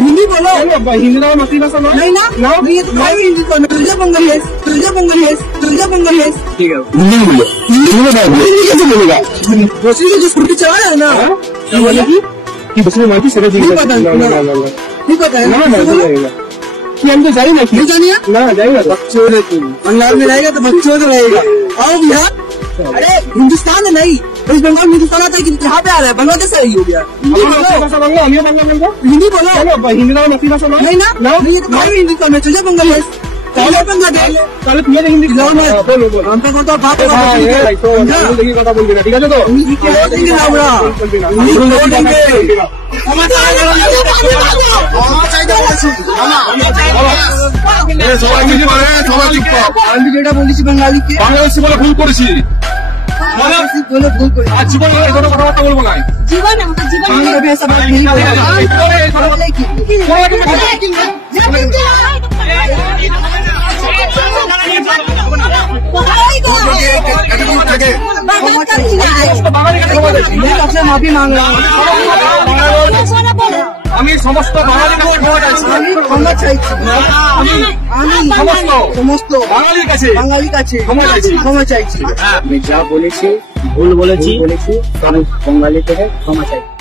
हिंदी बोलो। हिंदी ना मातृभाषा नहीं ना ये तो भाई हिंदी बोलो। तुझे बंगाली है, तुझे बंगाली है, तुझे बंगाली है। ठीक है हिंदी में बोलो। हिंदी कैसे बोलेगा? बस ये जो स्कूटी चला रहा है ना क्या बोलेगी कि बस में मारती सर नहीं पता है कि हम तो जाएंगे नहीं जानिए ना जाएगा बच्चों बंगाल में रहेगा तो बच्चों तो रहेगा। आओ बिहार अरे हिंदुस्तान है नहीं वेस्ट बंगाल में हिंदुस्तान आता है कि यहाँ पे आ रहा है बांग्लादेश है हो गया। हिंदी बोलो हिंदी बोलो हिंदी ना मातृभाषा नहीं ना ये तो भाई हिंदी में तुझे बंगाली है पहले बांग्लादेश তাহলে তুমি হিন্দি बोलो हम तो बाप কথা বলবি না ঠিক আছে তো যেটা বলেছি বাঙালিকে বাংলাদেশি বলে ভুল করেছি জীবন কথাবার্তা বলবো না জীবন আমাদের माफी मांग रहा हूँ। আমি সমস্ত ক্ষমা চাইছি সমস্ত বাঙালির কাছে ক্ষমা চাইছি। আমি যা বলেছি ভুল বলেছি আমি বঙ্গালী থেকে ক্ষমা চাইছি।